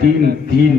3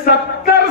70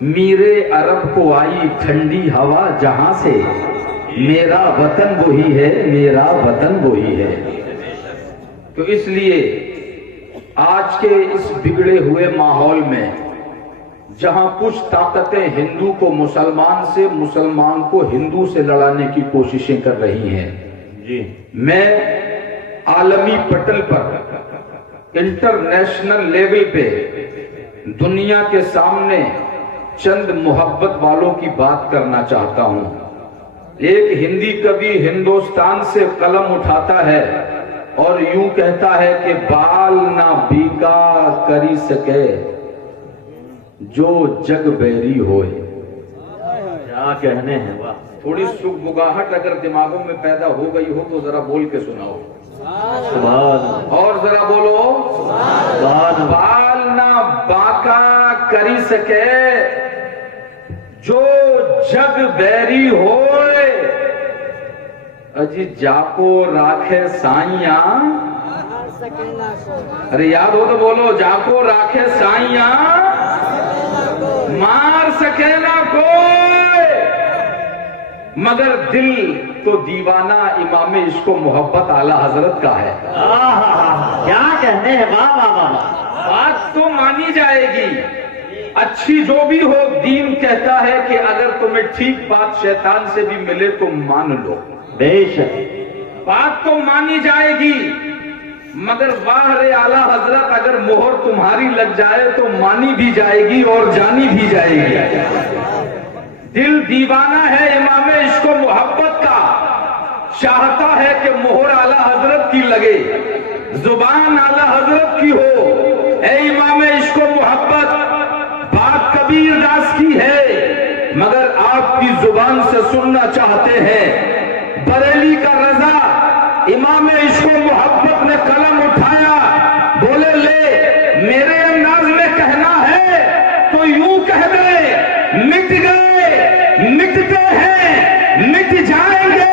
میرے عرب کو آئی ٹھنڈی ہوا جہاں سے، میرا وطن وہی ہے، میرا وطن وہی ہے۔ تو اس لیے آج کے اس بگڑے ہوئے ماحول میں جہاں کچھ طاقتیں ہندو کو مسلمان سے، مسلمان کو ہندو سے لڑانے کی کوششیں کر رہی ہیں، جی میں عالمی پٹل پر، انٹرنیشنل لیول پہ دنیا کے سامنے چند محبت والوں کی بات کرنا چاہتا ہوں۔ ایک ہندی کبھی ہندوستان سے قلم اٹھاتا ہے اور یوں کہتا ہے کہ بال نہ بیکا کری سکے جو جگ بیری ہوئے۔ کیا کہنے ہیں، واہ تھوڑی سگبگاہٹ اگر دماغوں میں پیدا ہو گئی ہو تو ذرا بول کے سناؤ، سبحان اور ذرا بولو، سبحان بال نہ باکا کری سکے جو جگ بیری ہوئے، اجی جاکو راکھے سائیاں، ارے یاد ہو تو بولو، جاکو راکھے سائیاں مار سکے نہ کوئی، مگر دل تو دیوانہ امام عشق و محبت اعلیٰ حضرت کا ہے۔ کیا کہنے ہیں، واہ واہ واہ، بات تو مانی جائے گی، اچھی جو بھی ہو، دین کہتا ہے کہ اگر تمہیں ٹھیک بات شیطان سے بھی ملے تو مان لو، بے شک بات تو مانی جائے گی، مگر واہ رے اعلیٰ حضرت اگر مہر تمہاری لگ جائے تو مانی بھی جائے گی اور جانی بھی جائے گی۔ دل دیوانہ ہے امام عشق و محبت کا، چاہتا ہے کہ مہر اعلیٰ حضرت کی لگے، زبان اعلیٰ حضرت کی ہو۔ اے امام عشق و محبت، بات کبیر داس کی ہے مگر آپ کی زبان سے سننا چاہتے ہیں۔ بریلی کا رضا امام عشق و محبت نے قلم اٹھایا، بولے لے میرے انداز میں کہنا ہے تو یوں کہہ دے، مٹ گئے مٹتے ہیں مٹ جائیں گے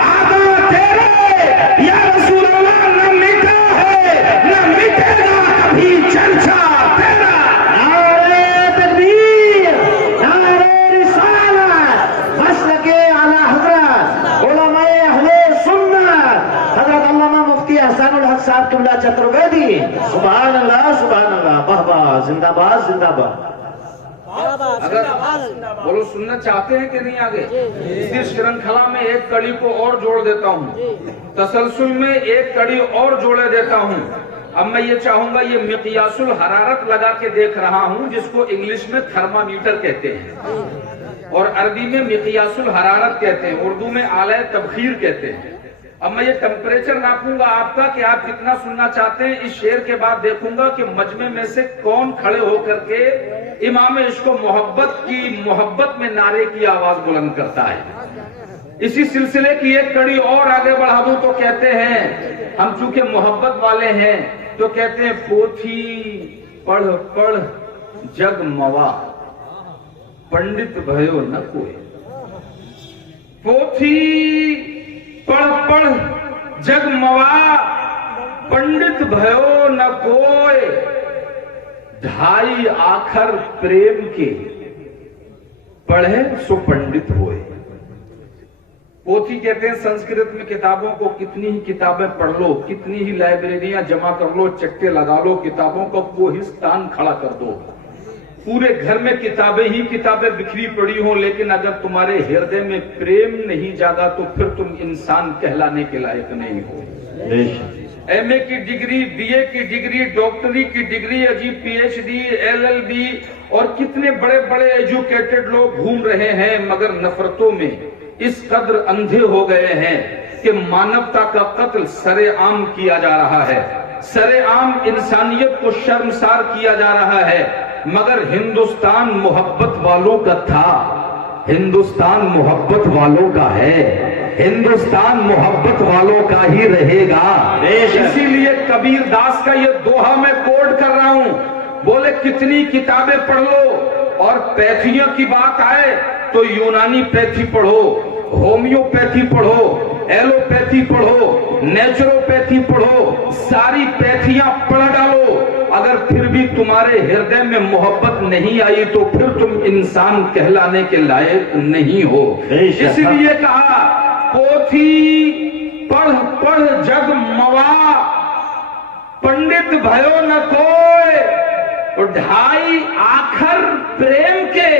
آقا تیرے، یا رسول اللہ نہ مٹا ہے نہ مٹے گا کبھی چرچا تیرا۔ نعرہ تکبیر، نعرہ رسالت، مسلک اعلیٰ حضرت، علماء اہل سنت، حضرت علامہ مفتی احسان الحق صاحب قبلہ چترویدی، سبحان اللہ سبحان اللہ، واہ واہ، زندہ باد زندہ باد۔ اگر بولو سننا چاہتے ہیں کہ نہیں آگے؟ اسی شرنکھلا میں ایک کڑی کو اور جوڑ دیتا ہوں، تسلسل میں ایک کڑی اور جوڑے دیتا ہوں۔ اب میں یہ چاہوں گا، یہ مقیاس الحرارت لگا کے دیکھ رہا ہوں جس کو انگلش میں تھرمامیٹر کہتے ہیں اور عربی میں مقیاس الحرارت کہتے ہیں، اردو میں آلہ تبخیر کہتے ہیں۔ اب میں یہ ٹمپریچر ناپوں گا آپ کا کہ آپ کتنا سننا چاہتے ہیں۔ اس شعر کے بعد دیکھوں گا کہ مجمع میں سے کون کھڑے ہو کر کے امام عشق و محبت کی محبت میں نعرے کی آواز بلند کرتا ہے۔ اسی سلسلے کی ایک کڑی اور آگے بڑھا دوں تو کہتے ہیں، ہم چونکہ محبت والے ہیں تو کہتے ہیں، پوتھی پڑھ پڑھ جگ موا پنڈت بھیو نہ کوئی، پوتھی پڑھ پڑھ جگ موا پنڈت بھیو نہ کوئی، ڈھائی آخر پریم کے پڑھے سو پنڈت ہوئے۔ پوتھی کہتے ہیں سنسکرت میں کتابوں کو، کتنی ہی کتابیں پڑھ لو، کتنی ہی لائبریریاں جمع کر لو، چٹے لگا لو، کتابوں کا کوہستان کھڑا کر دو، پورے گھر میں کتابیں ہی کتابیں بکھری پڑی ہوں، لیکن اگر تمہارے ہردے میں پریم نہیں جاگا تو پھر تم انسان کہلانے کے لائق نہیں ہو۔ ایم اے کی ڈگری، بی اے کی ڈگری، ڈاکٹری کی ڈگری، عجیب P H D, L L B, اور کتنے بڑے بڑے ایجوکیٹڈ لوگ گھوم رہے ہیں، مگر نفرتوں میں اس قدر اندھے ہو گئے ہیں کہ مانوتا کا قتل سر عام کیا جا رہا ہے، سر عام انسانیت کو شرمسار کیا جا رہا ہے، مگر ہندوستان محبت والوں کا تھا، ہندوستان محبت والوں کا ہے، ہندوستان محبت والوں کا ہی رہے گا۔ اسی لیے کبیر داس کا یہ دوہا میں کوٹ کر رہا ہوں، بولے کتنی کتابیں پڑھ لو، اور پیتھیوں کی بات آئے تو یونانی پیتھی پڑھو، ہومیوپیتھی پڑھو، ایلوپیتھی پڑھو، نیچروپیتھی پڑھو، ساری پیتھیاں پڑھ ڈالو، اگر پھر بھی تمہارے ہردے میں محبت نہیں آئی تو پھر تم انسان کہلانے کے لائق نہیں ہو. اس لیے کہا پوتھی پڑھ پڑھ جگ موا پنڈت بھیو نہ کوئی. اور ڈھائی آخر پریم کے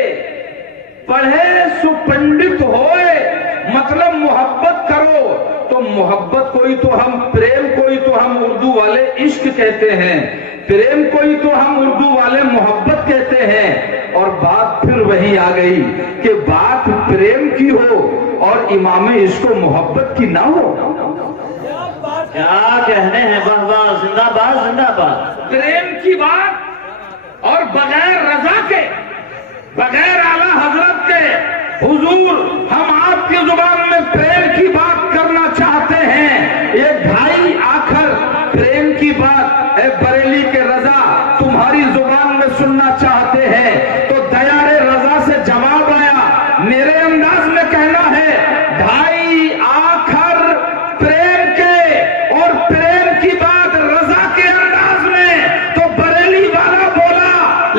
پڑھے سو پنڈت ہوئے. مطلب محبت کرو تو محبت کوئی تو ہم پریم کوئی تو ہم اردو والے عشق کہتے ہیں, پریم کوئی تو ہم اردو والے محبت کہتے ہیں. اور بات پھر وہی آ گئی کہ بات پریم کی ہو اور امام عشق و محبت کی نہ ہو. کیا کہنے ہیں, واہ واہ, زندہ باد زندہ باد. پریم کی بات اور بغیر رضا کے, بغیر اعلیٰ حضرت کے حضور ہم آپ کی زبان میں پریم کی بات کرنا چاہتے ہیں. یہ ڈھائی آخر پریم کی بات اے بریلی کے رضا تمہاری زبان میں سننا چاہتے ہیں. تو دیار رضا سے جواب آیا, میرے انداز میں کہنا ہے ڈھائی آخر پریم کے اور پریم کی بات رضا کے انداز میں. تو بریلی والا بولا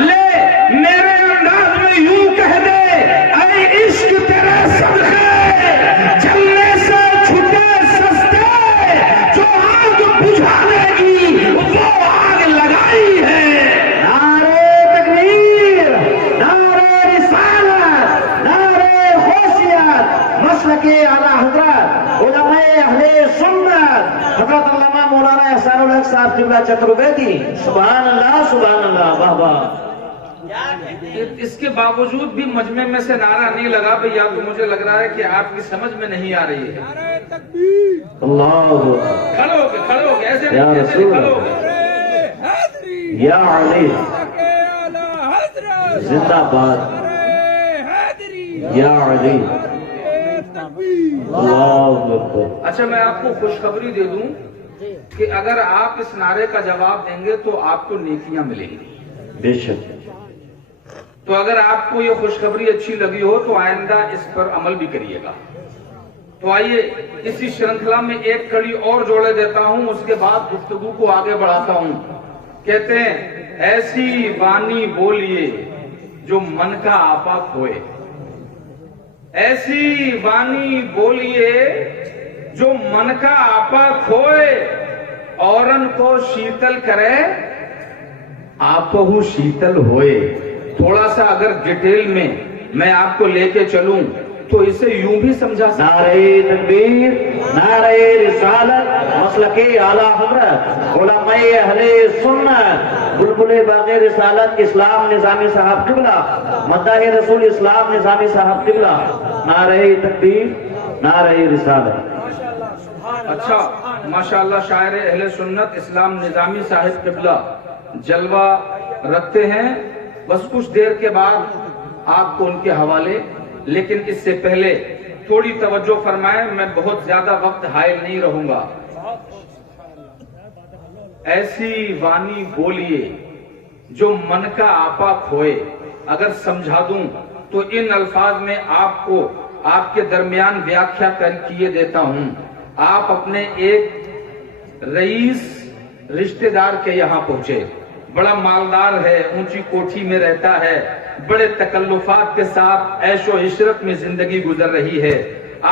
لے میرے انداز میں یوں کہہ دے, اے عشق تیرے صدقے جلنے سے چھٹے سستے, جو آگ بجھانے گی وہ آگ لگائی ہے. نعرے تکبیر, نعرے رسالت, نعرے غوثیت, مسلک اعلیٰ حضرت علماء اہل سنت حضرت علامہ مولانا احسان الحق صاحب قبلہ چترویدی. سبحان اللہ سبحان اللہ, واہ واہ. اس کے باوجود بھی مجمع میں سے نعرہ نہیں لگا بھئی, یا تو مجھے لگ رہا ہے کہ آپ کی سمجھ میں نہیں آ رہی ہے. اللہ کھڑے ہو کے ایسے یا نہیں, رسول کھڑے ہو کے. یا علی زندہ باد, یا علی اللہ اکبر. اچھا میں آپ کو خوشخبری دے دوں کہ اگر آپ اس نعرے کا جواب دیں گے تو آپ کو نیکیاں ملیں گی. بے شک. تو اگر آپ کو یہ خوشخبری اچھی لگی ہو تو آئندہ اس پر عمل بھی کریے گا. تو آئیے اسی شرنکھلا میں ایک کڑی اور جوڑے دیتا ہوں, اس کے بعد گفتگو کو آگے بڑھاتا ہوں. کہتے ہیں ایسی وانی بولیے جو من کا آپا کھوئے, ایسی وانی بولیے جو من کا آپا کھوئے, اورن کو شیتل کرے آپہو شیتل ہوئے. تھوڑا سا اگر ڈیٹیل میں آپ کو لے کے چلوں تو اسے یوں بھی سمجھا سکتا. نعرے تکبیر, نعرے رسالت, مسلک اعلیٰ حضرت علماء اہل سنت بلبل باغ رسالت اسلام نظامی صاحب قبلہ, مداح رسول اسلام نظامی صاحب قبلہ. نعرے تکبیر, نعرے رسالت. اچھا ماشاءاللہ شاعر اہل سنت اسلام نظامی صاحب قبلہ جلوہ رکھتے ہیں. بس کچھ دیر کے بعد آپ کو ان کے حوالے, لیکن اس سے پہلے تھوڑی توجہ فرمائیں, میں بہت زیادہ وقت حائل نہیں رہوں گا. ایسی وانی بولیے جو من کا آپا کھوئے, اگر سمجھا دوں تو ان الفاظ میں آپ کو آپ کے درمیان ویاخیا کیے دیتا ہوں. آپ اپنے ایک رئیس رشتہ دار کے یہاں پہنچے, بڑا مالدار ہے, اونچی کوٹھی میں رہتا ہے, بڑے تکلفات کے ساتھ عیش و عشرت میں زندگی گزر رہی ہے.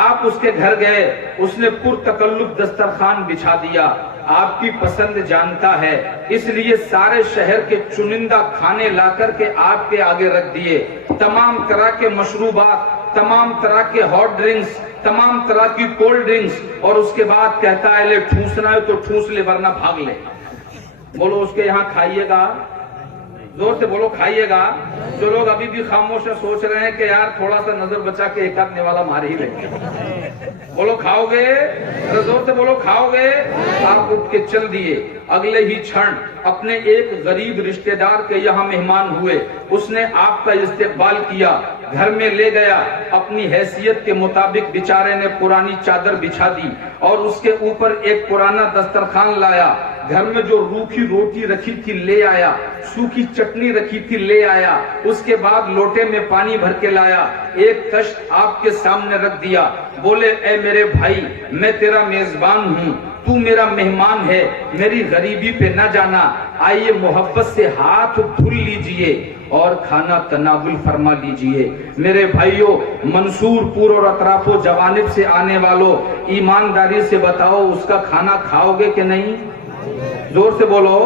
آپ اس کے گھر گئے, اس نے پر تکلف دسترخوان بچھا دیا, آپ کی پسند جانتا ہے, اس لیے سارے شہر کے چنندہ کھانے لا کر کے آپ کے آگے رکھ دیے. تمام طرح کے مشروبات, تمام طرح کے ہاٹ ڈرنکس, تمام طرح کی کولڈ ڈرنکس, اور اس کے بعد کہتا ہے لے ٹھوسنا ہے تو ٹھوس لے ورنہ بھاگ لے. بولو اس کے یہاں کھائیے گا, زور سے بولو کھائیے گا. جو لوگ ابھی بھی خاموش ہیں سوچ رہے ہیں کہ یار تھوڑا سا نظر بچا کے ایک آدھ والا مار ہی لیں گے. بولو کھاؤ گے, زور سے بولو کھاؤ گے. آپ اٹھ کے چل دیے. اگلے ہی چھڑ اپنے ایک غریب رشتہ دار کے یہاں مہمان ہوئے, اس نے آپ کا استقبال کیا, گھر میں لے گیا, اپنی حیثیت کے مطابق بیچارے نے پرانی چادر بچھا دی اور اس کے اوپر ایک پرانا دسترخوان لایا. گھر میں جو روکھی روٹی رکھی تھی لے آیا, سوکھی چٹنی رکھی تھی لے آیا, اس کے بعد لوٹے میں پانی بھر کے لایا, ایک تشت آپ کے سامنے رکھ دیا. بولے اے میرے بھائی, میں تیرا میزبان ہوں, تو میرا مہمان ہے, میری غریبی پہ نہ جانا, آئیے محبت سے ہاتھ دھل لیجئے اور کھانا تناول فرما لیجئے۔ میرے بھائیوں، منصور پور اور اطراف و جوانب سے آنے والوں، ایمانداری سے بتاؤ اس کا کھانا کھاؤ گے کہ نہیں؟ زور سے بولو۔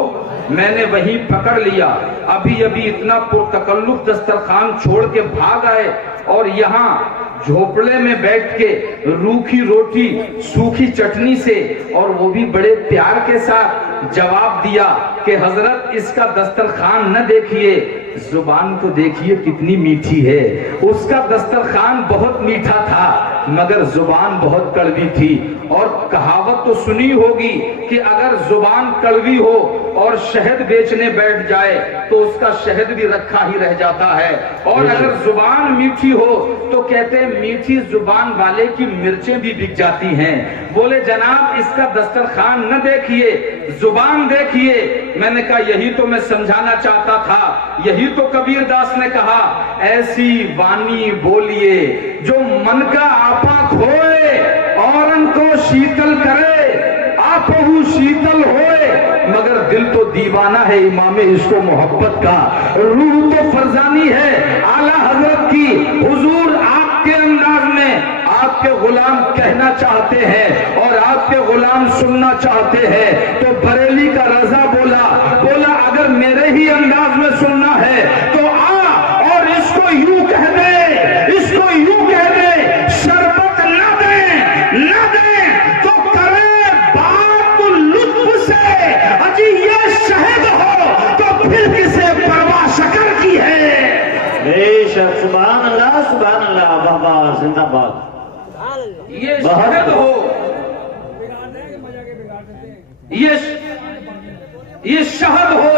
میں نے وہیں پکڑ لیا، ابھی اتنا پرتکلف دسترخوان چھوڑ کے بھاگ آئے اور یہاں جھوپڑے میں بیٹھ کے روکھی روٹی سوکھی چٹنی سے، اور وہ بھی بڑے پیار کے ساتھ جواب دیا کہ حضرت اس کا دسترخوان نہ دیکھیے، زبان کو دیکھیے کتنی میٹھی ہے۔ اس کا دسترخوان بہت میٹھا تھا مگر زبان بہت کڑوی تھی۔ اور کہاوت تو سنی ہوگی کہ اگر زبان کڑوی ہو اور شہد بیچنے بیٹھ جائے تو اس کا شہد بھی رکھا ہی رہ جاتا ہے، اور اگر زبان میٹھی ہو تو کہتے ہیں میٹھی زبان والے کی مرچیں بھی بک جاتی ہیں۔ بولے جناب اس کا دسترخوان نہ دیکھیے، زبان دیکھیے۔ میں نے کہا یہی تو میں سمجھانا چاہتا تھا، یہی تو کبیر داس نے کہا، ایسی وانی بولیے جو من کا آپا کھوئے، اورن کو شیتل کرے، آپہو شیتل ہوئے، مگر دل تو دیوانہ ہے امام عشق و محبت کا، روح تو فرزانی ہے اعلیٰ حضرت کی۔ حضور آپ کے انداز میں آپ کے غلام کہنا چاہتے ہیں اور آپ کے غلام سننا چاہتے ہیں، تو بریلی کا رضا بولا اگر میرے ہی انداز میں سننا ہے تو آ اور اس کو یوں کہہ دے، اس کو یوں کہہ دے، شربت نہ دیں تو کرے بات لطف سے، اجی یہ شہد ہو تو پھر کسے پرواہ شکر کی ہے۔ بے شک، سبحان اللہ سبحان اللہ، بابا زندہ باد۔ یہ شہد ہو، یہ شہد ہو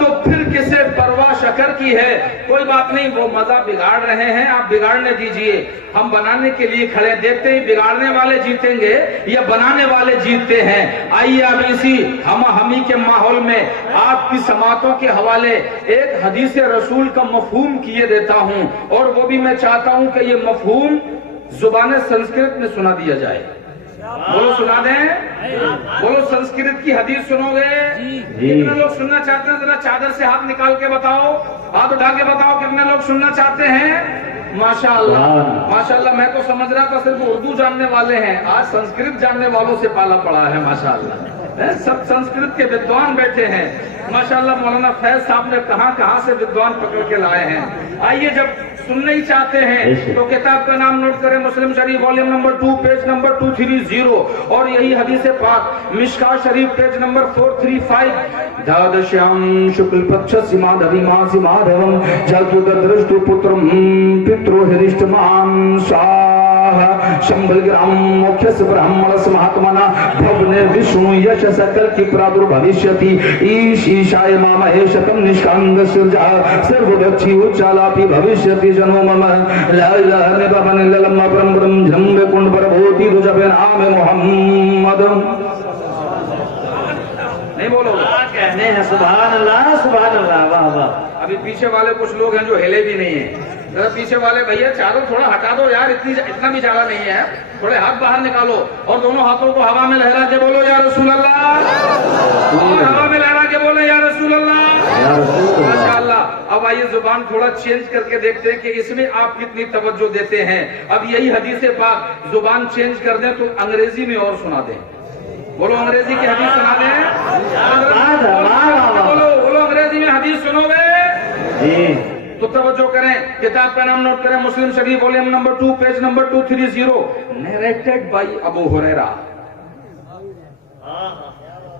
تو پھر کسے پرواہ شکر کی ہے۔ کوئی بات نہیں، وہ مزہ بگاڑ رہے ہیں، آپ بگاڑنے دیجئے، ہم بنانے کے لیے کھڑے، دیکھتے ہی بگاڑنے والے جیتیں گے یا بنانے والے جیتتے ہیں۔ آئیے اب اسی ہم ہمی کے ماحول میں آپ کی سماعتوں کے حوالے ایک حدیث رسول کا مفہوم کیے دیتا ہوں، اور وہ بھی میں چاہتا ہوں کہ یہ مفہوم زبان سنسکرت میں سنا دیا جائے۔ بولو سنا دیں، بولو سنسکرت کی حدیث سنو گے؟ کتنے لوگ سننا چاہتے ہیں؟ ذرا چادر سے ہاتھ نکال کے بتاؤ، ہاتھ اٹھا کے بتاؤ کتنے لوگ سننا چاہتے ہیں؟ ماشاءاللہ ماشاءاللہ، میں تو سمجھ رہا تھا صرف اردو جاننے والے ہیں، آج سنسکرت جاننے والوں سے پالا پڑا ہے ماشاءاللہ۔ سب سنسکرت کے ودوان بیٹھے ہیں ماشاءاللہ۔ مولانا فیض صاحب نے کہاں سے ودوان پکڑ کے لائے ہیں۔ آئیے جب سننا ہی چاہتے ہیں تو کتاب کا نام نوٹ کریں، Muslim Sharif volume number 2 page number 230، اور یہی حدیث پاک مشکا شریف پیج نمبر 435۔ دادشیام شکل پکش مادھوم جاتو درشتو پترم پترو ہرشتمان شاہ شمبل گرام مکھیس برہمنس مہاتمنا بھونے وشنو یش سکل کی پرادر بھوشیتی ایش ایشائے ماما ایشتم نشکاند سرجا سرو دچھی اچالاپی بھوشیتی جنو مم لا الہ نبابن للم برم برم جنب کنڈ پر بھوتی رجب نام محمد۔ نہیں بولو کہنے ہیں سبحان اللہ سبحان اللہ، واہ واہ۔ ابھی پیچھے والے کچھ لوگ ہیں جو ہلے بھی نہیں ہیں، ذرا پیچھے والے بھیا چاروں تھوڑا ہٹا دو یار، اتنا بھی چارہ نہیں ہے، تھوڑے ہاتھ باہر نکالو اور دونوں ہاتھوں کو ہوا میں لہرا کے بولو یا رسول اللہ، اور ہوا میں لہرا کے بولو یا رسول اللہ، ماشاءاللہ۔ اب آئیے زبان تھوڑا چینج کر کے دیکھتے ہیں کہ اس میں آپ کتنی توجہ دیتے ہیں۔ اب یہی حدیث پاک زبان چینج کر دیں تو انگریزی میں اور سنا دیں، بولو انگریزی کی حدیث سنا دیں، بولو انگریزی میں حدیث سنو گے تو توجہ کریں، کتاب کا نام نوٹ کریں، Muslim Sharif volume number 2 page number 230، narrated by Abu Hurairah.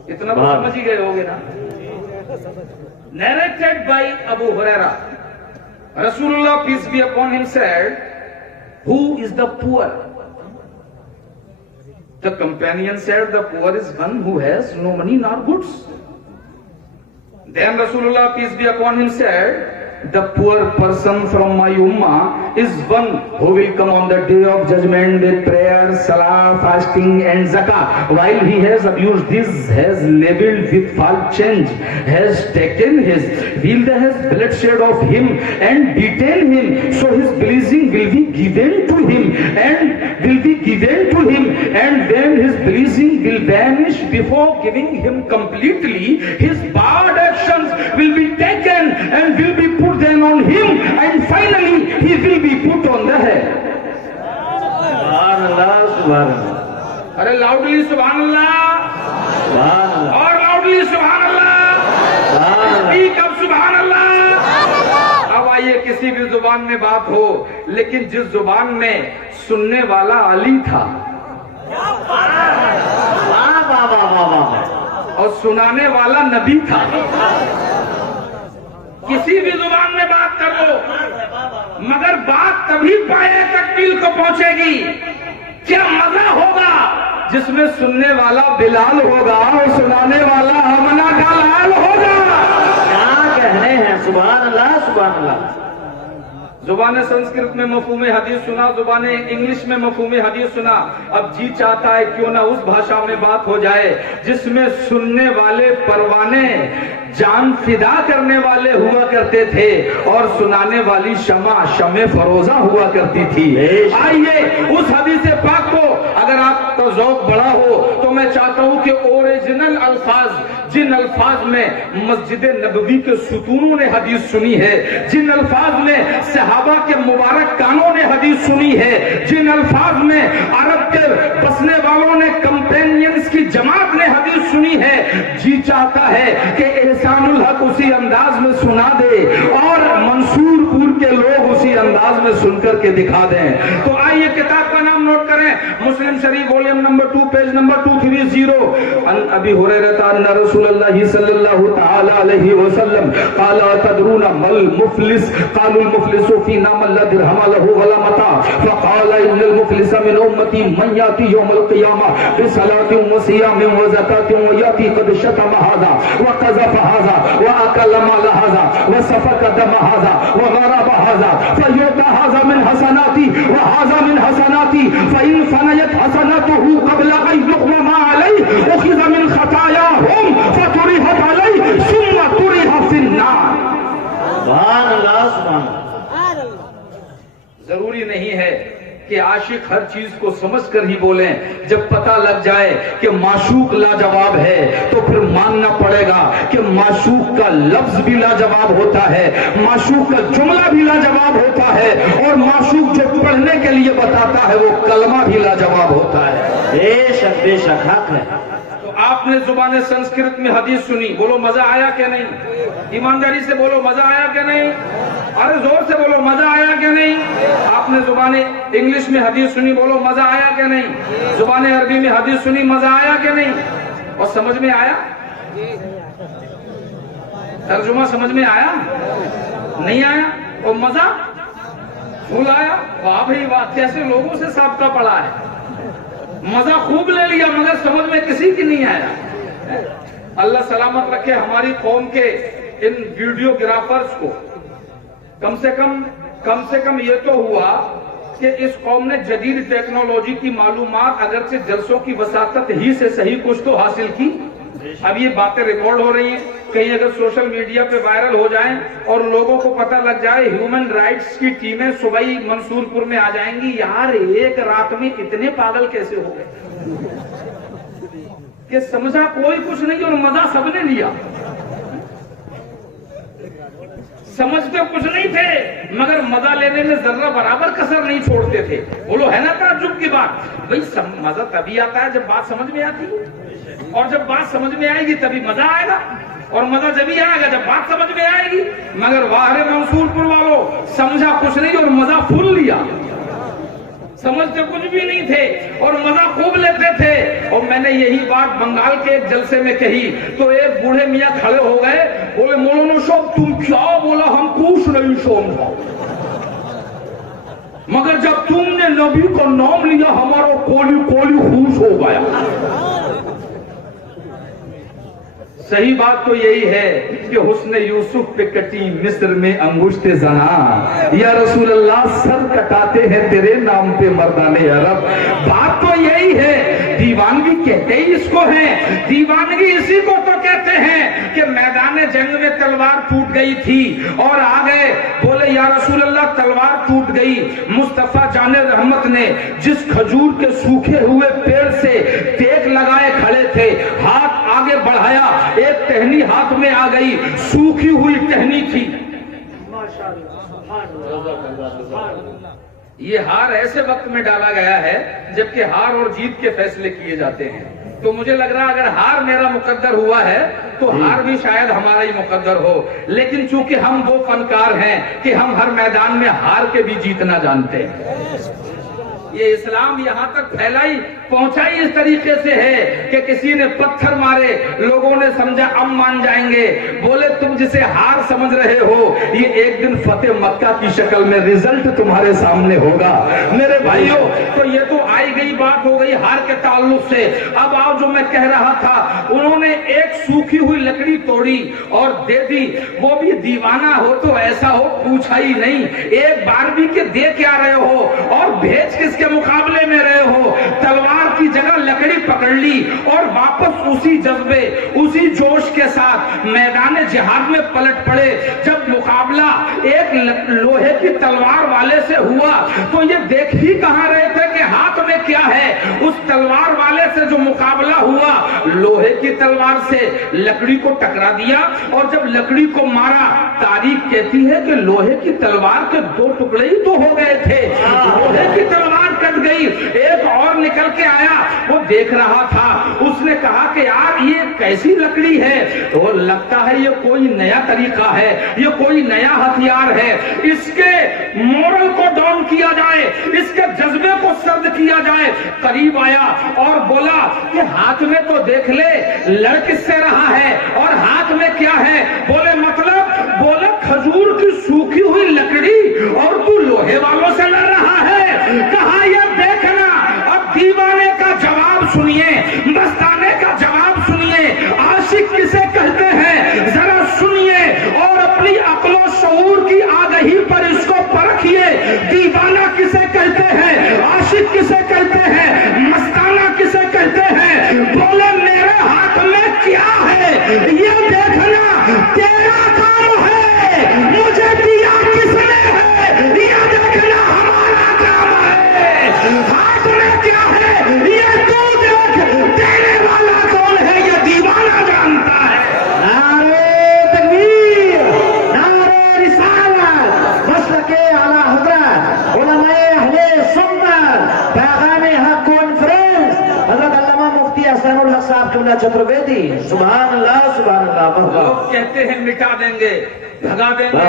اتنا تو سمجھ ہی گئے ہوگے نا، نیریٹڈ بائی ابو ہریرہ۔ رسول اللہ peace be upon him said, who is the poor? The companion said, the poor is one who has no money nor goods. Then Rasulullah peace be upon him said, the poor person from my ummah is one who will come on the day of judgment with prayer, salah, fasting and zakah. While he has abused this, has labeled with false change, has taken his, will there has bloodshed of him and beaten him, so his blessing will be given to him and then his blessing will vanish before giving him completely his bad action peace will be put on the head. سبحان اللہ سبحان اللہ ارے loudly سبحان اللہ سبحان اللہ اور loudly سبحان اللہ. سبحان اللہ. Speak up سبحان اللہ. اب آئیے کسی بھی زبان میں بات ہو لیکن جس زبان میں سننے والا علی تھا واہ واہ واہ واہ واہ. اور سنانے والا نبی تھا. کسی بھی زبان میں بات کر لو مگر بات تبھی پائے تکمیل کو پہنچے گی. کیا مزہ ہوگا جس میں سننے والا بلال ہوگا اور سنانے والا آمنہ کا لال ہوگا. کیا کہنے ہیں. سبحان اللہ سبحان اللہ. زبان سنسکرت میں مفہوم حدیث سنا, زبان انگلش میں مفہوم حدیث سنا. اب جی چاہتا ہے کیوں نہ اس بھاشا میں بات ہو جائے جس میں سننے والے پروانے جان فدا کرنے والے ہوا کرتے تھے اور سنانے والی شمع فروزہ ہوا کرتی تھی. آئیے اس حدیث پاک کو اگر آپ کا ذوق بڑا ہو تو میں چاہتا ہوں کہ اوریجنل الفاظ, جن الفاظ میں مسجد نبوی کے ستونوں نے حدیث سنی ہے, جن الفاظ میں صحابہ کے مبارک کانوں نے حدیث سنی ہے, جن الفاظ میں عرب کے بسنے والوں نے کمپینینز کی جماعت نے حدیث سنی ہے, جی چاہتا ہے کہ احسان الحق اسی انداز میں سنا دے اور منصور پور کے لوگ اسی انداز میں سن کر کے دکھا دیں. تو آئیے کتاب کا نام نوٹ کریں, مسلم شریف وولیم نمبر 2 پیج نمبر 230. ان ابی ہریرہ ان رسول اللہ صلی اللہ تعالی علیہ وسلم قال تدرون ما المفلس قالوا المفلس فينا من لا درهم له ولا متاع فقال ان المفلس من امتي من ياتي يوم القيامه بصلاه وصيام وزكاه وياتي قد شتم هذا وقذف هذا واكل مال هذا وسفك دم هذا وضرب هذا فيؤتى هذا من حسناتي وهذا من حسناتي فان فنيت حسناته قبل ان يقوم ما عليه اخذ من خطاياهم فطرحت عليه ثم طرح في النار. سبحان اللہ سبحان اللہ. ضروری نہیں ہے کہ عاشق ہر چیز کو سمجھ کر ہی بولیں. جب پتہ لگ جائے کہ معشوق لاجواب ہے تو پھر ماننا پڑے گا کہ معشوق کا لفظ بھی لاجواب ہوتا ہے, معشوق کا جملہ بھی لاجواب ہوتا ہے, اور معشوق جو پڑھنے کے لیے بتاتا ہے وہ کلمہ بھی لاجواب ہوتا ہے. بے شک حق ہے. تو آپ نے زبان سنسکرت میں حدیث سنی, بولو مزہ آیا کہ نہیں؟ ایمانداری سے بولو مزہ آیا کہ نہیں؟ ارے زور سے بولو مزہ آیا کہ نہیں؟ آپ نے زبان انگلش میں حدیث سنی, بولو مزہ آیا کہ نہیں؟ زبان عربی میں حدیث سنی, مزہ آیا کہ نہیں؟ اور سمجھ میں آیا؟ ترجمہ سمجھ میں آیا نہیں آیا؟ اور مزہ پھول آیا؟ واہ بھائی واہ, کیسے لوگوں سے سابقہ پڑا ہے. مزہ خوب لے لیا مگر سمجھ میں کسی کی نہیں آیا. اللہ سلامت رکھے ہماری قوم کے ان ویڈیو گرافرز کو. کم سے کم یہ تو ہوا کہ اس قوم نے جدید ٹیکنالوجی کی معلومات اگرچہ جلسوں کی وساطت ہی سے صحیح کچھ تو حاصل کی. اب یہ باتیں ریکارڈ ہو رہی ہیں, کہیں اگر سوشل میڈیا پہ وائرل ہو جائیں اور لوگوں کو پتہ لگ جائے, ہیومن رائٹس کی ٹیمیں صبح ہی منصور پور میں آ جائیں گی, یار ایک رات میں اتنے پاگل کیسے ہو گئے کہ سمجھا کوئی کچھ نہیں اور مزہ سب نے لیا. سمجھتے کچھ نہیں تھے مگر مزہ لینے میں ذرہ برابر کسر نہیں چھوڑتے تھے. بولو ہے نا تعجب کی بات؟ بھئی مزہ تبھی آتا ہے جب بات سمجھ میں آتی ہے, اور جب بات سمجھ میں آئے گی تبھی مزہ آئے گا, اور مزہ جبھی آئے گا جب بات سمجھ میں آئے گی. مگر واہ منصور پور والوں, سمجھا کچھ نہیں اور مزہ پھول لیا. سمجھتے کچھ بھی نہیں تھے اور مزہ خوب لیتے تھے. اور میں نے یہی بات بنگال کے ایک جلسے میں کہی تو ایک بوڑھے میاں کھڑے ہو گئے, بولے مولانا صاحب تم کیا بولا, ہم کچھ نہیں سمجھا, مگر جب تم نے نبی کا نام لیا ہمارا کولی خوش ہو گیا. صحیح بات تو یہی ہے کہ حسن یوسف پہ کٹی مصر میں انگشت زنا, یا رسول اللہ سر کٹاتے ہیں تیرے نام پہ مردان عرب. بات تو یہی ہے. دیوانگی کہتے ہی اس کو ہیں, دیوانگی اسی کو تو کہتے ہیں کہ میدان جنگ میں تلوار ٹوٹ گئی تھی اور آ گئے, بولے یا رسول اللہ تلوار ٹوٹ گئی. مصطفیٰ جان رحمت نے جس کھجور کے سوکھے ہوئے پیڑ سے ٹیک لگائے کھڑے تھے, ہاتھ آگے بڑھایا, ایک ٹہنی ہاتھ میں آ گئی, سوکھی ہوئی ٹہنی تھی. یہ ہار ایسے وقت میں ڈالا گیا ہے جبکہ ہار اور جیت کے فیصلے کیے جاتے ہیں. تو مجھے لگ رہا اگر ہار میرا مقدر ہوا ہے تو ہار بھی شاید ہمارا ہی مقدر ہو. لیکن چونکہ ہم وہ فنکار ہیں کہ ہم ہر میدان میں ہار کے بھی جیتنا جانتے ہیں. یہ اسلام یہاں تک پھیلائی پہنچائی اس طریقے سے ہے کہ کسی نے پتھر مارے, لوگوں نے سمجھا اب مان جائیں گے, بولے تم جسے ہار سمجھ رہے ہو یہ ایک دن فتح مکہ کی شکل میں رزلٹ تمہارے سامنے ہوگا. میرے بھائیوں, تو یہ تو آئی گئی بات ہو گئی ہار کے تعلق سے. اب آؤ جو میں کہہ رہا تھا, انہوں نے ایک سوکھی ہوئی لکڑی توڑی اور دے دی. وہ بھی دیوانہ ہو تو ایسا ہو پوچھا ہی نہیں, ایک بار بھی کہ دے کیا رہے ہو اور بھیج کس کے مقابلے میں رہے ہو. تلوار کی جگہ لکڑی پکڑ لی اور واپس اسی جذبے اسی جوش کے ساتھ میدان جہاد میں پلٹ پڑے. جب مقابلہ ایک لوہے کی تلوار والے سے ہوا تو یہ دیکھ ہی کہاں رہے تھے کہ ہاتھ میں کیا ہے. اس تلوار والے سے جو مقابلہ ہوا لوہے کی تلوار سے لکڑی کو ٹکرا دیا اور جب لکڑی کو مارا, تاریخ کہتی ہے کہ لوہے کی تلوار کے 2 ٹکڑے ہی تو ہو گئے تھے. لوہے کی تلوار کٹ گئی, ایک اور نکل کے آیا, وہ دیکھ رہا تھا. اس نے کہا کہ یار یہ کیسی لکڑی ہے, تو لگتا ہے یہ کوئی نیا طریقہ ہے, یہ کوئی نیا ہتھیار ہے, اس کے مورل کو ڈاؤن کیا جائے, اس کے جذبے کو سرد کیا جائے. قریب آیا اور بولا کہ ہاتھ میں تو دیکھ لے لڑ کس سے رہا ہے اور ہاتھ میں کیا ہے. بولے مطلب, بولے کھجور کی سوکھی ہوئی لکڑی اور تو لوہے والوں سے لڑ رہا ہے. کہا یہ دیکھنا. اب دیوانے کا جواب سنیے, مستانے کا جواب سنیے, عاشق کسے کہتے ہیں ذرا سنیے اور اپنی عقل و شعور کی آگہی پر اس کو پرکھیے. دیوانہ کسے کہتے ہیں, عاشق کسے کہتے ہیں, مستانہ کسے کہتے ہیں. بولے میرے ہاتھ میں کیا ہے یہ دیکھنا تیرا کام ہے, مجھے دیا کس نے ہے یہ دیکھنا ہمارا کام ہے. ہاتھ میں کیا ہے یہ تو دیکھ, دینے والا کون ہے یہ دیوانہ جانتا ہے. نعرے تکبیر, نعرے رسالت, مسلک اعلی حضرت علماء اہل سنت, پیغام حق کانفرنس حضرت علامہ مفتی احسان الحق صاحب قبلہ چترویدی. سبحان اللہ, سبحان اللہ. لوگ کہتے ہیں مٹا دیں گے, بھگا دیں گے,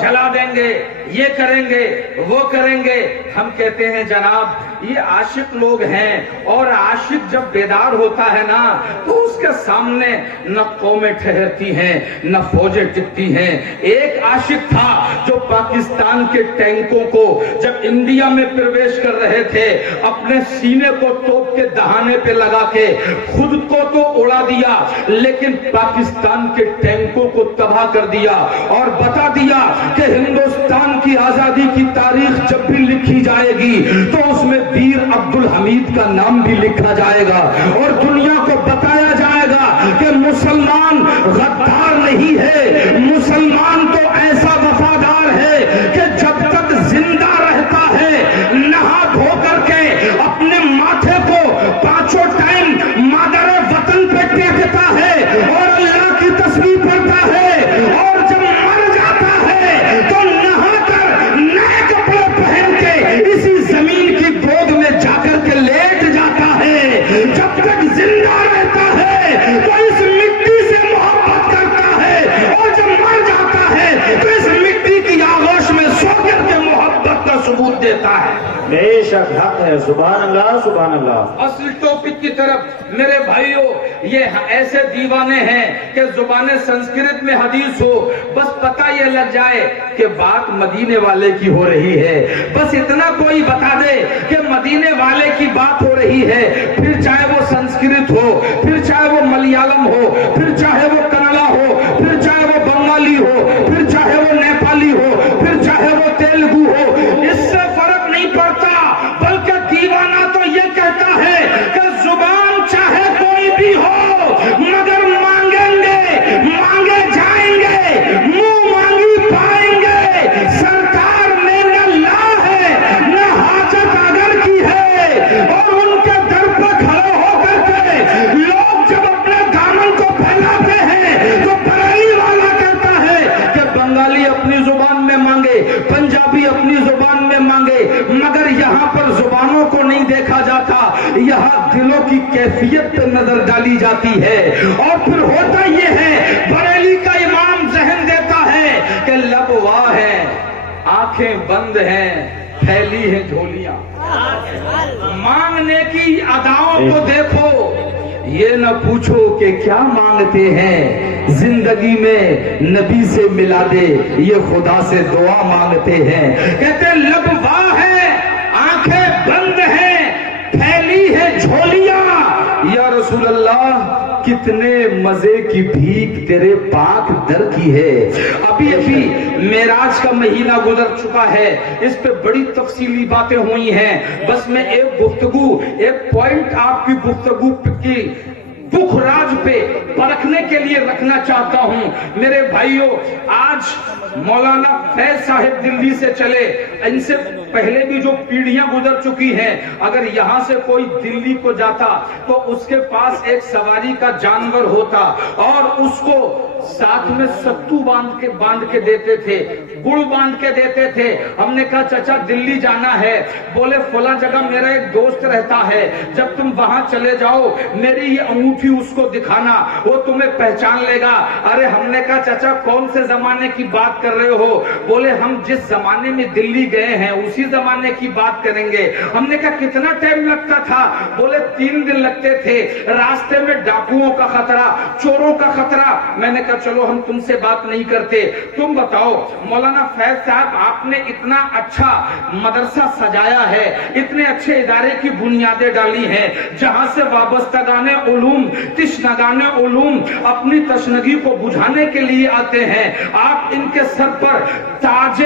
جلا دیں گے, یہ کریں گے, وہ کریں گے. ہم کہتے ہیں جناب یہ عاشق لوگ ہیں اور عاشق جب بیدار ہوتا ہے نا تو اس کے سامنے نہ قومیں ٹھہرتی ہیں نہ فوجیں ٹکتی ہیں. ایک عاشق تھا جو پاکستان کے ٹینکوں کو جب انڈیا میں پرویش کر رہے تھے اپنے سینے کو توپ کے دہانے پہ لگا کے خود کو تو اڑا دیا لیکن پاکستان کے ٹینکوں کو تباہ کر دیا اور بتا دیا کہ ہندوستان کی آزادی کی تاریخ جب بھی لکھی جائے گی تو اس میں ویر عبد الحمید کا نام بھی لکھا جائے گا اور دنیا کو بتایا جائے گا کہ مسلمان غدار نہیں ہے, مسلمان تو ایسا وفادار ہے کہ جب تک زندہ رہتا ہے نہا دھو کر کے اپنے ماتھے کو 5 ٹائم مادر وطن پہ ٹیکتا ہے اور اللہ کی تسبیح پڑھتا ہے اور جب مر جاتا ہے تو نہا کر نئے کپڑے پہن کے اسی زمین کی گود میں جا کر کے لیٹ جاتا ہے. جب تک زندہ رہتا ہے تو اس مٹی سے محبت کرتا ہے اور جب مر جاتا ہے تو اس مٹی کی آغوش میں سو کر کے محبت کا ثبوت دیتا ہے. بے شک حق ہے. سبحان اللہ, سبحان اللہ. اصل ٹاپک کی طرف میرے بھائیوں, یہ ایسے دیوانے ہیں کہ زبان سنسکرت میں حدیث ہو بس پتہ یہ لگ جائے کہ بات مدینے والے کی ہو رہی ہے, بس اتنا کوئی بتا دے کہ مدینے والے کی بات ہو رہی ہے, پھر چاہے وہ سنسکرت ہو, پھر چاہے وہ ملیالم ہو, پھر چاہے وہ کنڑا ہو, پھر چاہے وہ بنگالی ہو, پھر چاہے وہ نیپالی ہو, پھر چاہے وہ تیلگو ہو, اس سے فرق نہیں پڑتا. بلکہ دیوانہ تو یہ کہتا ہے کہ زبان چاہے کوئی بھی ہو مگر مانگیں گے, مانگے جائیں گے, منہ مانگی پائیں گے. سرکار نے نہ لا ہے نہ حاجت اگر کی ہے اور ان کے در پر کھڑے ہو کر کے لوگ جب اپنے دامن کو پھیلا دلوں کی کیفیت پہ نظر ڈالی جاتی ہے، اور پھر ہوتا یہ ہے بریلی کا امام ذہن دیتا ہے کہ لب واہ ہے، آنکھیں بند ہیں، پھیلی ہیں جھولیاں، مانگنے کی اداؤں کو دیکھو، یہ نہ پوچھو کہ کیا مانگتے ہیں، زندگی میں نبی سے ملا دے، یہ خدا سے دعا مانگتے ہیں۔ کہتے ہیں لب واہ ہے، آنکھیں بند ہیں، پھیلی ہے جھولیاں، یا رسول اللہ کتنے مزے کی بھیک تیرے پاک در کی ہے۔ ابھی معراج کا مہینہ گزر چکا ہے، اس پہ بڑی تفصیلی باتیں ہوئی ہیں، بس میں ایک پوائنٹ آپ کی گفتگو کی بخراج پہ پرکھنے کے لیے رکھنا چاہتا ہوں۔ میرے بھائیوں، آج مولانا فیض صاحب دلی سے چلے، ان سے پہلے بھی جو پیڑھیاں گزر چکی ہیں، اگر یہاں سے کوئی دلی کو جاتا تو اس کے پاس ایک سواری کا جانور ہوتا، اور اس کو ساتھ میں ستو باندھ کے دیتے تھے، گڑ باندھ کے دیتے تھے۔ ہم نے کہا چچا دلی جانا ہے، بولے فلاں جگہ میرا ایک دوست رہتا ہے، جب تم وہاں چلے جاؤ میری یہ انگوٹھی اس کو دکھانا، وہ تمہیں پہچان لے گا۔ ارے ہم نے کہا چچا کون سے زمانے کی بات کر رہے ہو؟ بولے ہم جس زمانے میں دلی گئے ہیں اسی زمانے کی بات کریں گے۔ ہم نے کہا کتنا ٹائم لگتا تھا؟ بولے 3 دن لگتے تھے، راستے میں ڈاکوؤں کا خطرہ، چوروں کا خطرہ۔ میں نے کہا چلو ہم تم سے بات نہیں کرتے، تم بتاؤ مولانا فیض صاحب آپ نے اتنا اچھا مدرسہ سجایا ہے، اتنے اچھے ادارے کی بنیادیں ڈالی ہیں، جہاں سے وابستگان علوم، تشنگان علوم اپنی تشنگی کو بجھانے کے لیے آتے ہیں، آپ ان کے سر پر تاج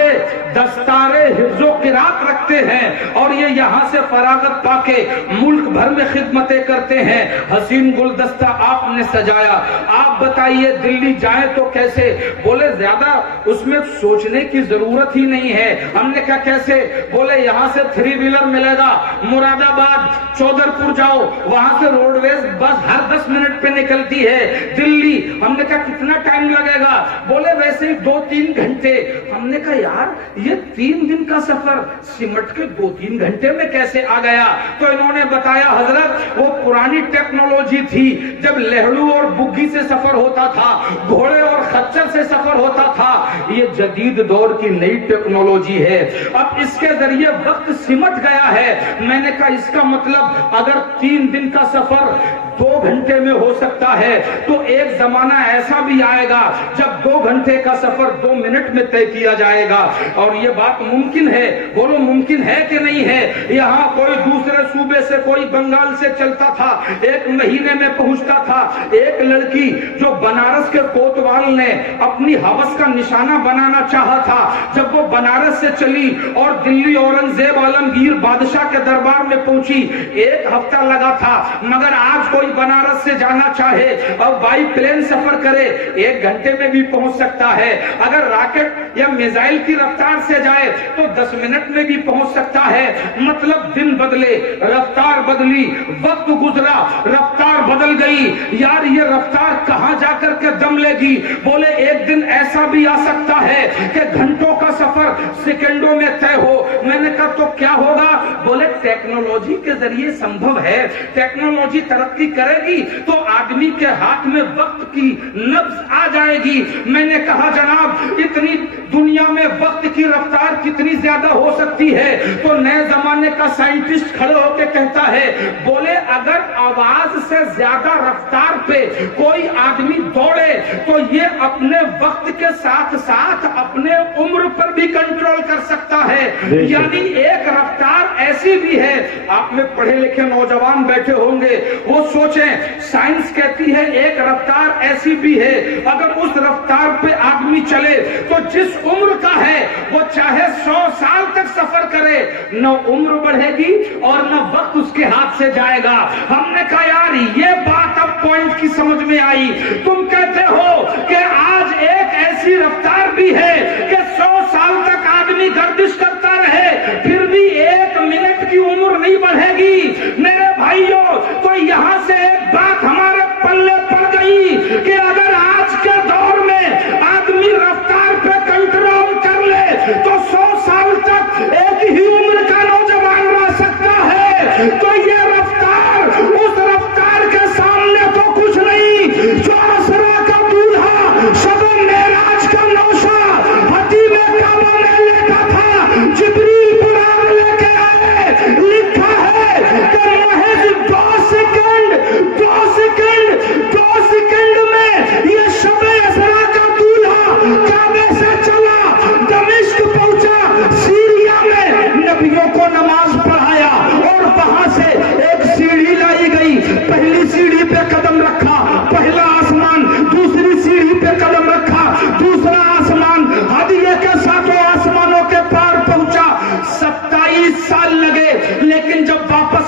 دستار حفظ و قرات رکھتے ہیں، اور یہ یہاں سے فراغت پا کے ملک بھر میں خدمتیں کرتے ہیں۔ حسین گلدستہ آپ نے سجایا، آپ بتائیے دلی جائیں تو کیسے؟ بولے زیادہ اس میں سوچنے کی ضرورت ہی نہیں ہے۔ ہم نے کہا کیسے؟ بولے یہاں سے 3 ویلر ملے گا، مراد آباد چودرپور جاؤ، وہاں سے روڈ ویز بس ہر 10 منٹ پہ نکلتی ہے دلی۔ ہم نے کہا کتنا ٹائم لگے گا؟ بولے ویسے ہی 2-3 گھنٹے۔ ہم نے کہا یار یہ 3 دن کا سفر سمٹ کے 2-3 گھنٹے میں کیسے آ گیا؟ تو انہوں نے بتایا حضرت وہ پرانی ٹیکنالوجی تھی، جب لہڑو اور بگھی سے سفر ہوتا تھا، گھوڑے اور خچر سے سفر ہوتا تھا، یہ جدید دور کی نئی ٹیکنالوجی ہے، اب اس کے ذریعے وقت سمٹ گیا ہے۔ میں نے کہا اس کا مطلب اگر 3 دن کا سفر 2 گھنٹے میں ہو سکتا ہے تو ایک زمانہ ایسا بھی آئے گا جب 2 گھنٹے کا سفر 2 منٹ میں طے کیا جائے گا، اور یہ بات ممکن ہے۔ بولو ممکن ہے کہ نہیں ہے؟ یہاں کوئی دوسرے صوبے سے، کوئی بنگال سے چلتا تھا، 1 مہینے میں پہنچتا تھا۔ ایک لڑکی جو بنارس کے کوتوال نے اپنی ہوس کا نشانہ بنانا چاہا تھا، جب وہ بنارس سے چلی اور دلی اورنگزیب عالمگیر بادشاہ کے دربار میں پہنچی، 1 ہفتہ لگا تھا، مگر آج کوئی بنارس سے جانا چاہے اور بائی پلین سفر کرے 1 گھنٹے میں بھی پہنچ سکتا ہے۔ اگر راکٹ یا میزائل کی رفتار سے جائے تو 10 منٹ میں بھی پہنچ سکتا ہے۔ مطلب دن بدلے، رفتار بدلی، وقت گزرا، رفتار بدل گئی۔ یار یہ رفتار کہاں جا کر کے دم لے گی؟ بولے ایک دن ایسا بھی آ سکتا ہے کہ گھنٹوں کا سفر سیکنڈوں میں طے ہو۔ میں نے کہا تو کیا ہوگا؟ بولے ٹیکنالوجی کے ذریعے سمبھو ہے، ٹیکنالوجی ترقی کرے گی تو آدمی کے ہاتھ میں وقت کی نبض آ جائے گی۔ میں نے کہا جناب اتنی دنیا میں وقت کی رفتار کتنی زیادہ ہو سکتی ہے؟ تو نئے زمانے کا سائنٹسٹ کھڑے ہو کے کہتا ہے، بولے اگر آواز سے زیادہ رفتار پہ کوئی آدمی دوڑے تو یہ اپنے وقت کے ساتھ ساتھ اپنے عمر پر بھی کنٹرول کر سکتا ہے۔ یعنی ایک رفتار ایسی بھی ہے، آپ میں پڑھے لکھے نوجوان بیٹھے ہوں گے، وہ سوچیں سائنس کہتی ہے ایک رفتار ایسی بھی ہے، اگر اس رفتار پہ آدمی چلے تو جس عمر کا ہے وہ چاہے 100 سال تک سفر کرے، نہ عمر بڑھے گی اور نہ وقت اس کے ہاتھ سے جائے گا۔ ہم نے کہا یار یہ بات اب پوائنٹ کی سمجھ میں آئی۔ تم کہتے ہو کہ آج ایک ایسی رفتار بھی ہے کہ 100 سال تک آدمی گردش کرتا رہے پھر بھی 1 منٹ کی عمر نہیں بڑھے گی۔ میرے بھائیوں تو یہاں سے ایک بات ہمارے پلے پڑ گئی کہ اگر آج کے دور میں آدمی رفتار پہ کنٹرول کر لے تو 100 سال تک ایک ہی عمر کا نوجوان رہ سکتا ہے۔ تو یہ رفتار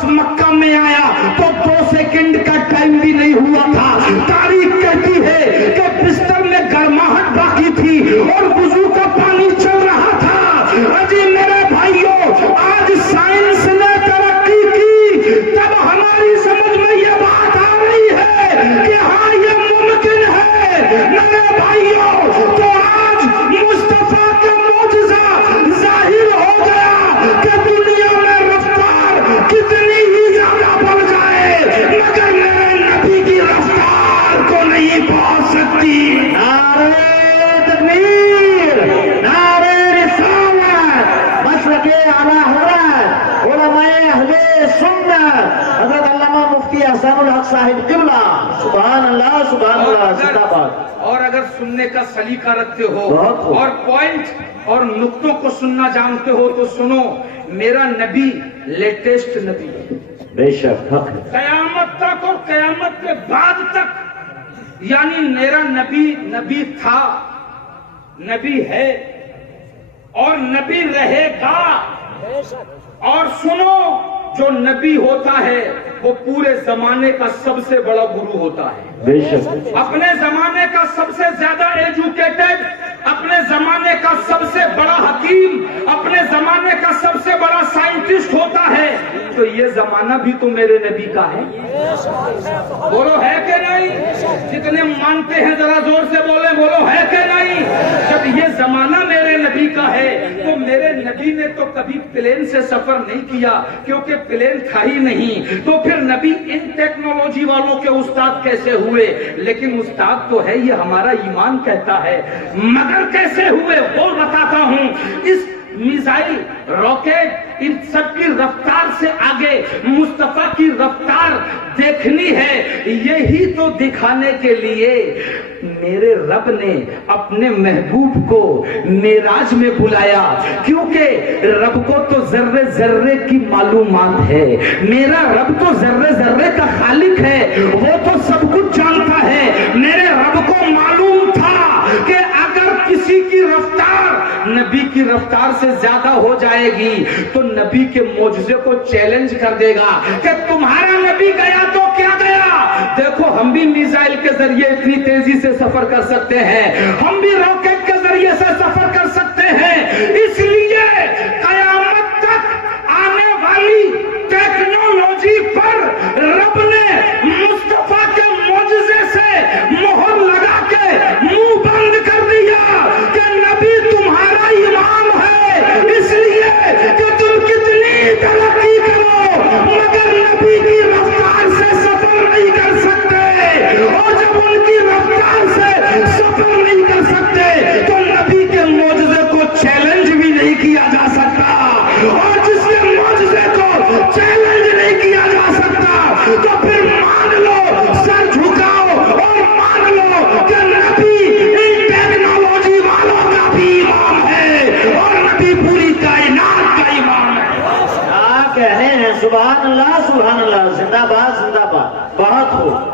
عباس مکہ میں آیا تو 2 سیکنڈ کا ٹائم بھی نہیں ہوا تھا. تاریخ کہتی ہے کہ بستر میں گرماہٹ باقی تھی اور وضو کا پانی چل رہا تھا. اجی میرے بھائیوں، آج سائنس نے ترقی کی، تب ہماری سمجھ میں یہ بات آ رہی ہے کہ ہاں یہ ممکن ہے. میرے بھائیوں، تو آج مصطفیٰ کا معجزہ ظاہر ہو گیا کہ دنیا میں رفتار کتنی ہی زیادہ بڑھ جائے مگر میرے نبی کی رفتار کو نہیں پہنچ سکتی. نعرہ تکبیر، نعرہ رسالت، مسلک اعلی حضرت علماء اہل سنت حضرت علامہ مفتی احسان الحق صاحب قبلہ. سبحان اللہ، سبحان اللہ، زندہ باد. اور اگر سننے کا سلیقہ رکھتے ہو بہت خوب. اور پوائنٹ اور نقطوں کو سننا جانتے ہو تو سنو، میرا نبی لیٹسٹ نبی ہے. بے شک حق ہے. قیامت تک اور قیامت کے بعد تک، یعنی میرا نبی تھا، نبی ہے اور نبی رہے گا. اور سنو، جو نبی ہوتا ہے وہ پورے زمانے کا سب سے بڑا گرو ہوتا ہے. بے شک. اپنے زمانے کا سب سے زیادہ ایجوکیٹڈ، اپنے زمانے کا سب سے بڑا حکیم، اپنے زمانے کا سب سے بڑا سائنٹسٹ ہوتا ہے. تو یہ زمانہ بھی تو میرے نبی کا ہے. بولو ہے کہ نہیں؟ جتنے مانتے ہیں ذرا زور سے بولیں، بولو ہے کہ نہیں؟ جب یہ زمانہ میرے نبی کا ہے تو میرے نبی نے تو کبھی پلین سے سفر نہیں کیا، کیونکہ پلین تھا ہی نہیں. تو پھر نبی ان ٹیکنالوجی والوں کے استاد کیسے ہوئے؟ لیکن استاد تو ہے، یہ ہمارا ایمان کہتا ہے. مگر کیسے ہوئے وہ بتاتا ہوں. اس میزائل، راکٹ، ان سب کی رفتار سے آگے مصطفیٰ کی رفتار دیکھنی ہے. یہی تو دکھانے کے لیے میرے رب نے اپنے محبوب کو معراج میں بلایا، کیونکہ رب کو تو ذرے ذرے کی معلومات ہے. میرا رب تو ذرے ذرے کا خالق ہے، وہ تو سب کچھ جانتا ہے. میرے رب کو معلوم تھا کہ اگر کسی کی رفتار نبی کی رفتار سے زیادہ ہو جائے گی تو نبی کے معجزے کو چیلنج کر دے گا کہ تمہارا نبی گیا تو کیا گیا. دیکھو، ہم بھی میزائل کے ذریعے اتنی تیزی سے سفر کر سکتے ہیں، ہم بھی راکٹ کے ذریعے سے سفر کر سکتے ہیں. اس لیے قیامت تک آنے والی ٹیکنالوجی پر رب نے مصطفیٰ کے معجزے سے مہر لگا کے منہ بند کر دیا کہ نبی تمہارا امام ہے. اس لیے کہ تم کتنی ترقی کرو مگر نبی کی رفتار سے سفر نہیں کر سکتے. اور جب ان کی رفتار سے سفر نہیں کر سکتے تو نبی کے معجزے کو چیلنج بھی نہیں کیا جا سکتا. اور جس کے معجزے کو چیلنج نہیں کیا جا سکتا تو پھر مان لو، سر جھکاؤ اور مان لو کہ نبی ان ٹیکنالوجی والوں کا بھی امام ہے اور نبی پوری کائنات کا امام ہے. کیا کہنے ہیں؟ سبحان اللہ، سبحان اللہ، زندہ باد، زندہ باد. بہت خوب.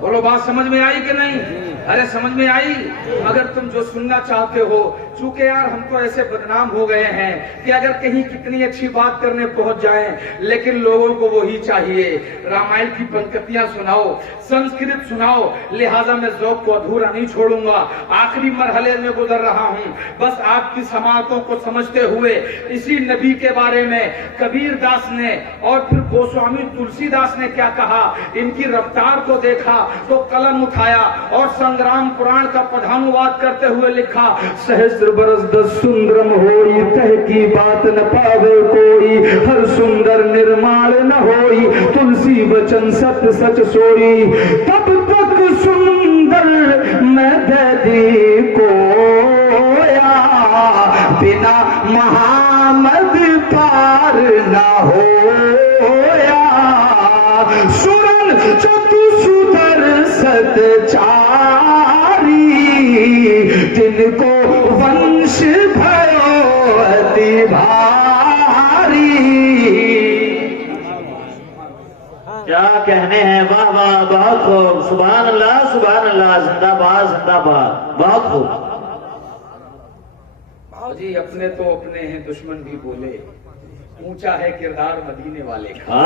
بولو، بات سمجھ میں آئی کہ نہیں؟ ارے سمجھ میں آئی. اگر تم جو سننا چاہتے ہو، چونکہ یار ہم تو ایسے بدنام ہو گئے ہیں کہ اگر کہیں کتنی اچھی بات کرنے پہنچ جائیں لیکن لوگوں کو وہی چاہیے. رامائن کی پنکتیاں سناؤ، سنسکرت سناؤ، لہٰذا میں ذوق کو ادھورا نہیں چھوڑوں گا. آخری مرحلے میں گزر رہا ہوں. بس آپ کی سماعتوں کو سمجھتے ہوئے اسی نبی کے بارے میں کبیر داس نے اور پھر گوسوامی تلسی داس نے کیا کہا، ان کی رفتار کو دیکھا تو قلم اٹھایا اور سنگرام پران کا پدھانواد کرتے ہوئے لکھا، سہسر برس دس سندرم ہوئی، کہہ کی بات نہ پاوے کوئی، ہر سندر نرمال نہ ہوئی، تلسی وچن ست سچ سوئی، تب تک سندر میں دی کویا، بنا محمد پار نہ ہویا، سورن چتو سدر ست چاری، جن کو ونش بھیو اتی بھاری. کیا کہنے ہیں؟ واہ واہ، بہت خوب. سبحان اللہ، سبحان اللہ، زندہ باد، زندہ باد. بہت خوب. جی اپنے تو اپنے ہیں، دشمن بھی بولے. اونچا ہے کردار مدینے والے کا۔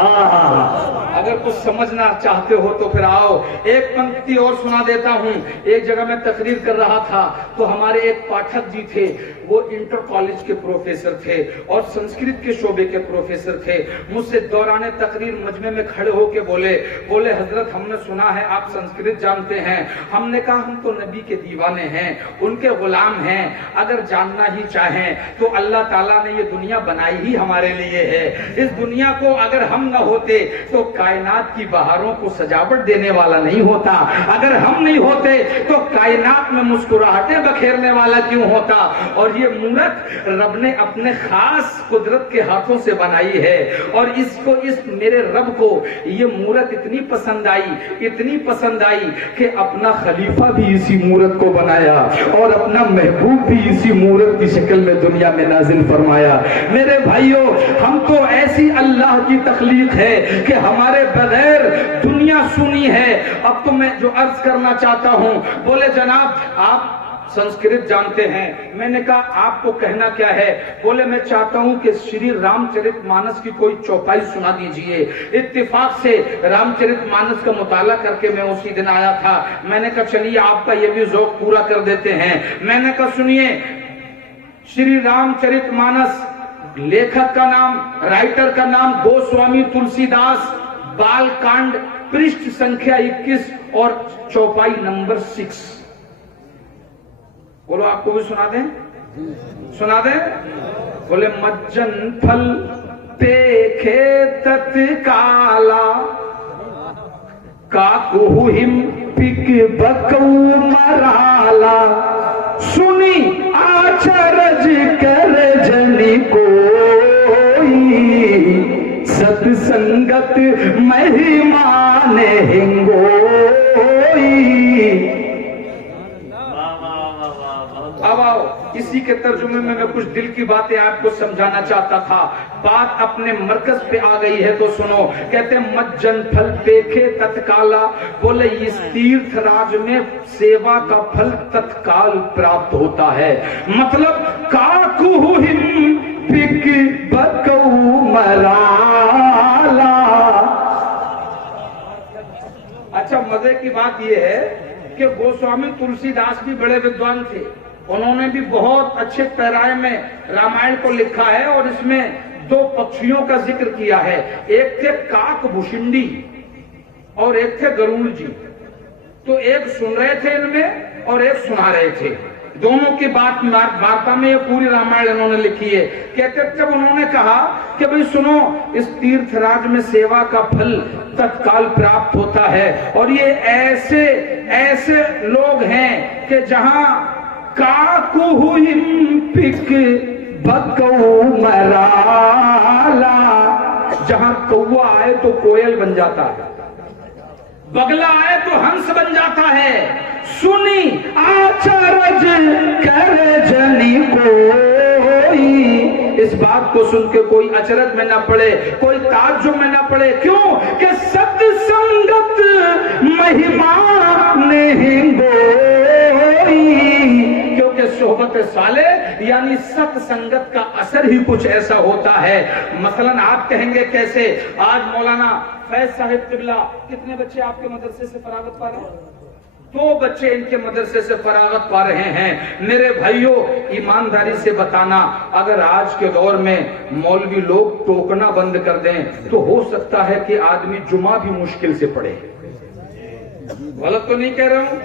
اگر کچھ سمجھنا چاہتے ہو تو پھر آؤ، ایک پنکتی اور سنا دیتا ہوں۔ ایک جگہ میں تقریر کر رہا تھا تو ہمارے ایک پاٹھک جی تھے، وہ انٹر کالج کے پروفیسر تھے اور سنسکرت کے شعبے کے پروفیسر تھے۔ مجھ سے دوران تقریر مجمع میں کھڑے ہو کے بولے حضرت ہم نے سنا ہے آپ سنسکرت جانتے ہیں۔ ہم نے کہا ہم تو نبی کے دیوانے ہیں، ان کے غلام ہیں، اگر جاننا ہی چاہیں تو اللہ تعالیٰ نے یہ دنیا بنائی ہی ہمارے لیے ہے۔ اس دنیا کو اگر ہم نہ ہوتے تو کائنات کی بہاروں کو سجاوٹ دینے والا نہیں ہوتا، اگر ہم نہیں ہوتے تو کائنات میں مسکراہٹیں بکھیرنے والا کیوں ہوتا؟ اور یہ مورت رب نے اپنے خاص قدرت کے ہاتھوں سے بنائی ہے، اور اس میرے رب کو یہ مورت اتنی پسند آئی کہ اپنا خلیفہ بھی اسی مورت کو بنایا اور اپنا محبوب بھی اسی مورت کی شکل میں دنیا میں نازل فرمایا۔ میرے بھائیوں، ہم تو ایسی اللہ کی تخلیق ہے کہ ہمارے بغیر دنیا سنی ہے۔ اب تو میں جو عرض کرنا چاہتا ہوں، بولے جناب آپ سنسکرت جانتے ہیں۔ میں نے کہا آپ کو کہنا کیا ہے؟ بولے میں چاہتا ہوں کہ شری رام چرت مانس کی کوئی چوپائی سنا دیجئے۔ اتفاق سے رام چرت مانس کا مطالعہ کر کے میں اسی دن آیا تھا۔ میں نے کہا چلیے آپ کا یہ بھی ذوق پورا کر دیتے ہیں۔ میں نے کہا سنیے، شری رام چرت مانس، لیکھک کا نام، رائٹر کا نام گوسوامی تلسی داس، بال کانڈ، پرشٹ سنکھیا 21 اور چوپائی نمبر 6۔ بولو آپ کو بھی سنا دیں؟ بولے مجن پھل پیکھے تتکالا کاکو ہم پک بکو مرالا سنی آچرج کر جنی کوئی ست سنگت مہمان ہنگوئی۔ اب آؤ، اسی کے ترجمے میں کچھ دل کی باتیں آپ کو سمجھانا چاہتا تھا۔ بات اپنے مرکز پہ آ گئی ہے تو سنو۔ کہتے ہیں مجن پھل پیکھے تتکالا، بولے اس تیرتھ راج میں سیوا کا پھل تتکال پراپت ہوتا ہے۔ مطلب کاکو ہم پک بکو مرالا۔ اچھا مزے کی بات یہ ہے کہ گوسوامی تلسی داس بھی بڑے ودوان تھے، انہوں نے بھی بہت اچھے پیرائے میں رامائن کو لکھا ہے، اور اس میں 2 پکشیوں کا ذکر کیا ہے، ایک تھے کاک بھوشنڈی اور ایک تھے گروڑ جی۔ تو ایک سن رہے تھے ان میں اور ایک سنا رہے تھے، دونوں کی وارتا میں یہ پوری رامائن انہوں نے لکھی ہے۔ کہتے جب انہوں نے کہا کہ بھئی سنو، اس تیرتھ راج میں سیوا کا پھل تتکال پراپت ہوتا ہے، اور یہ ایسے لوگ ہیں کہ جہاں کاکو ہم پک بکو مرالا، جہاں کوا آئے تو کوئل بن جاتا ہے، بگلا آئے تو ہنس بن جاتا ہے، سنی آچرج کر جنی کوئی۔ اس بات کو سن کے کوئی اچرج میں نہ پڑے، کوئی تعجب میں نہ پڑے، کیوں کہ ست سنگت مہمان ہنگوئی، کیونکہ صحبت صالح یعنی ست سنگت کا اثر ہی کچھ ایسا ہوتا ہے۔ مثلا آپ کہیں گے کیسے؟ آج مولانا فیض صاحب قبلہ کتنے بچے آپ کے مدرسے سے فراغت پا رہے ہیں؟ 2 بچے ان کے مدرسے سے فراغت پا رہے ہیں۔ میرے بھائیوں، ایمانداری سے بتانا، اگر آج کے دور میں مولوی لوگ ٹوکنا بند کر دیں تو ہو سکتا ہے کہ آدمی جمعہ بھی مشکل سے پڑھے۔ غلط تو نہیں کہہ رہا ہوں؟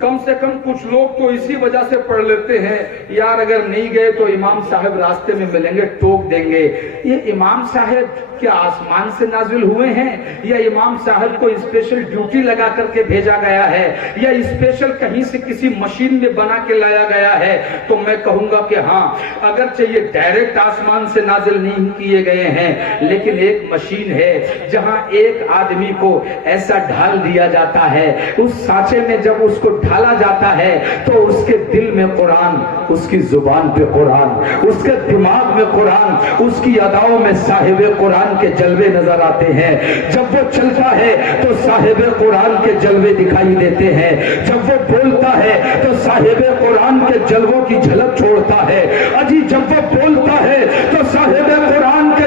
کم سے کم کچھ لوگ تو اسی وجہ سے پڑھ لیتے ہیں، یار اگر نہیں گئے تو امام صاحب راستے میں ملیں گے ٹوک دیں گے۔ یہ امام صاحب کیا آسمان سے نازل ہوئے ہیں، یا امام صاحب کو اسپیشل ڈیوٹی لگا کر کے بھیجا گیا ہے، یا اسپیشل کہیں سے کسی مشین میں بنا کے لایا گیا ہے؟ تو میں کہوں گا کہ ہاں، اگرچہ یہ ڈائریکٹ آسمان سے نازل نہیں کیے گئے ہیں، لیکن ایک مشین ہے جہاں ایک آدمی کو ایسا ڈھال دیا جاتا ہے، اس سانچے میں جب اس کو ڈھالا جاتا ہے تو اس کے دل میں قرآن، اس کی زبان پہ قرآن، اس کے دماغ میں قرآن، اس کی اداؤں میں صاحب قرآن کے جلوے نظر آتے ہیں۔ جب وہ چلتا ہے تو صاحب قرآن کے جلوے دکھائی دیتے ہیں، جب وہ بولتا ہے تو صاحب قرآن کے جلووں کی جھلک چھوڑتا ہے۔ اجی جب وہ بولتا ہے تو صاحب قرآن کے